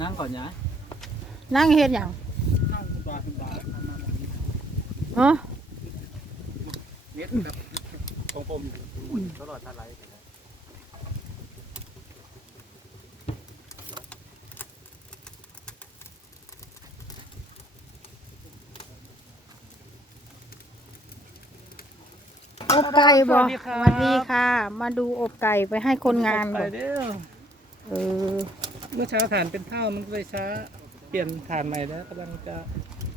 นั่งก่อนยายนั่งเฮ็ดหยังนั่งบาขึ้นบาเอามาแบบนี้เนาะเม็ดครับของผมตลอดท่าไรอบไก่บ่สวัสดีครับสวัสดีค่ะ มาดูอบไก่ไปให้คนงานไปบ่เด้อเออ เมื่อเช้าฐานเป็นเท่ามันก็เลยช้า เปลี่ยนฐานใหม่แล้วกำลังจะ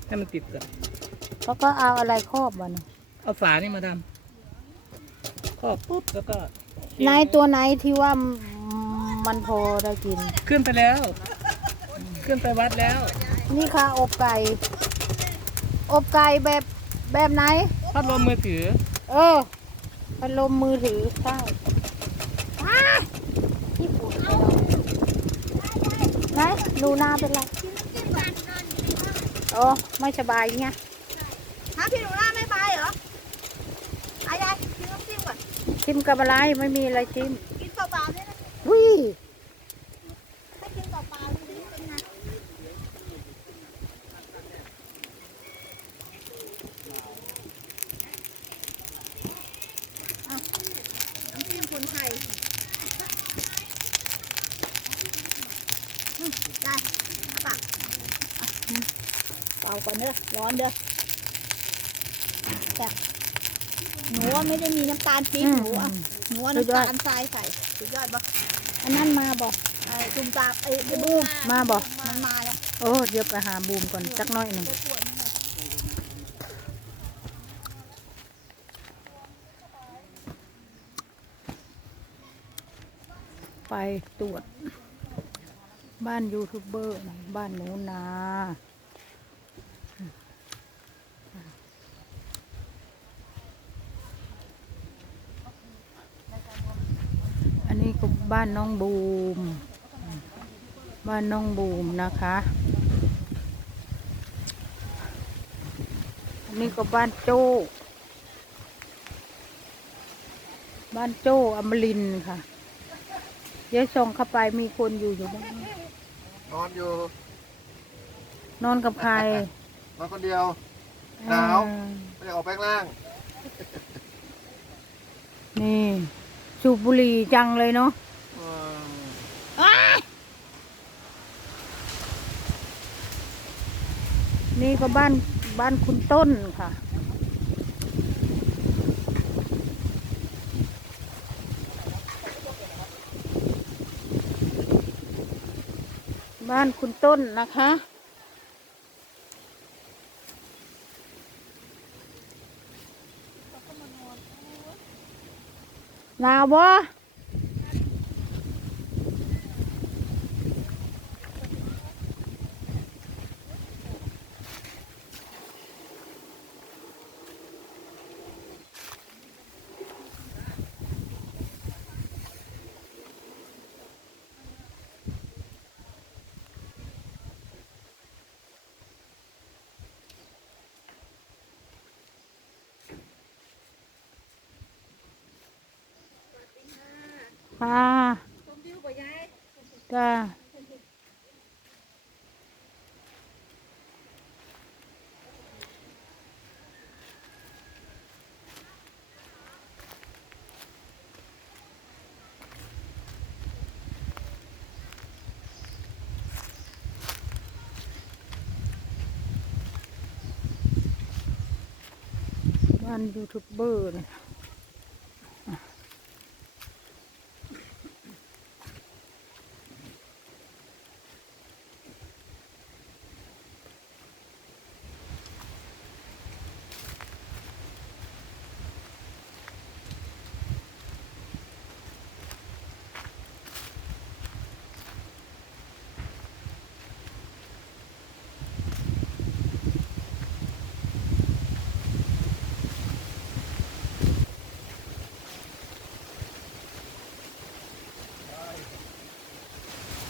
ให้มันติดกันแล้วก็เอาอะไรครอบบ่เนี่ยเอาฝานี่มาดำครอบปุ๊บแล้วก็นายตัวไหนที่ว่ามันพอได้กิน ขึ้นไปแล้ว ขึ้นไปวัดแล้วนี่ค่ะอบไก่ อบไก่แบบแบบไหน พัดลมมือถือ เออพัดลมมือถือใช่ว้าญี่ปุ่นไห นดูหน้าเป็นไรโอ้ไม่สบายไงฮะพี่หนูล่าไม่ไปเหรออายายกินน้ำจิ้มก่อนจิ้มกับอะไรไม่มีอะไรจิ้มกินเปล่าๆเนี่ยนะวิ ให้กินเปล่าๆดูดิเป็นไงอะน้ำจิ้มคนไทยอืม ได้ปากเปล่าก่อนเด้อร้อนเด้อแต่หนูว่าไม่ได้มีน้ำตาลปี๊บหนูอะหนูว่าน้ำตาลทรายใส่สุดยอดปะอันนั้นมาบอกไอ้ตุ่มตามไอ้เดบูมมาบอกมันมาแล้วโอ้เดี๋ยวไปหาบูมก่อนจักหน้อยหนึ่งไปตรวจ บ้านยูทูบเบอร์บ้านหนูนาอันนี้ก็บ้านน้องบูม บ้านน้องบูมนะคะ อันนี้ก็บ้านโจ้ บ้านโจ้อมรินค่ะ เดี๋ยวส่องเข้าไปมีคนอยู่อยู่บ้าง นอนอยู่ นอนกับใครนอนคนเดียว หนาวอ่ไม่ได้ออกไปข้างล่าง นี่สูบบุหรี่จังเลยเนาะเออนี่ก็บ้านบ้านคุณต้นค่ะ บ้านคุณต้นนะคะหนาว บ่ค่ะจ้าบ้านยูทูบเบอร์เนี่ย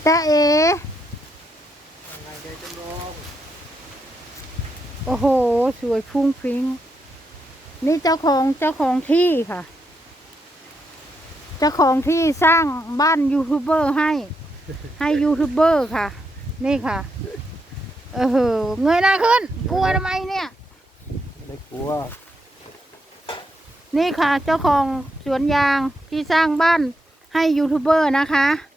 จ้าเอยังไงเด็กจำลองโอ้โห สวยฟุ้งฟิ้งนี่เจ้าของเจ้าของที่ค่ะ เจ้าของที่สร้างบ้านยูทูบเบอร์ให้ ให้ยูทูบเบอร์ค่ะ นี่ค่ะเออเหอะเงยหน้าขึ้น กลัวทำไมเนี่ยไม่กลัว นี่ค่ะ เจ้าของสวนยางที่สร้างบ้านให้ยูทูบเบอร์นะคะโอ้โห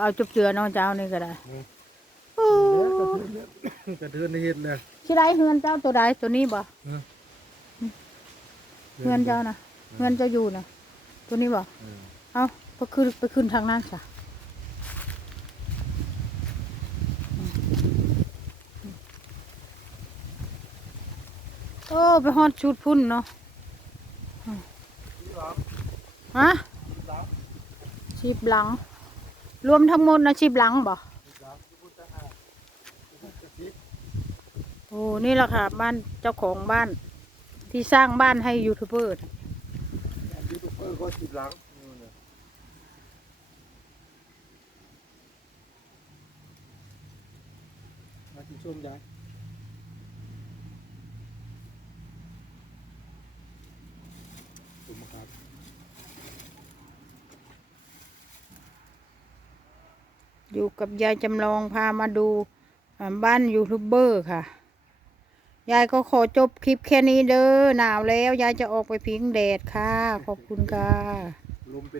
เอาจุบเจือน้องเจ้านี่ก็ได้โอ้กระเทือนในเห็ดเลยชิได้เฮือนเจ้าตัวใดตัวนี้บ่เออเฮือนเจ้านะเฮือนเจ้าอยู่นะตัวนี้บ่เออเอาไปขึ้นไปขึ้นทางนั้นจ้ะโอ้ไปฮอดชุดพุ่นเนาะฮะชีบหลัง รวมทั้งหมดนะชีพหลังบ่โอ้นี่แหละค่ะ บ้านเจ้าของบ้าน ที่สร้างบ้านให้ยูทูบเบอร์ยูทูบเบอร์ก็สิบหลังมาที่ชมยายชมครับ อยู่กับยายจำลองพามาดูบ้านยูทูบเบอร์ค่ะ ยายก็ขอจบคลิปแค่นี้เด้อหนาวแล้ว ยายจะออกไปพิงแดดค่ะ ขอบคุณค่ะ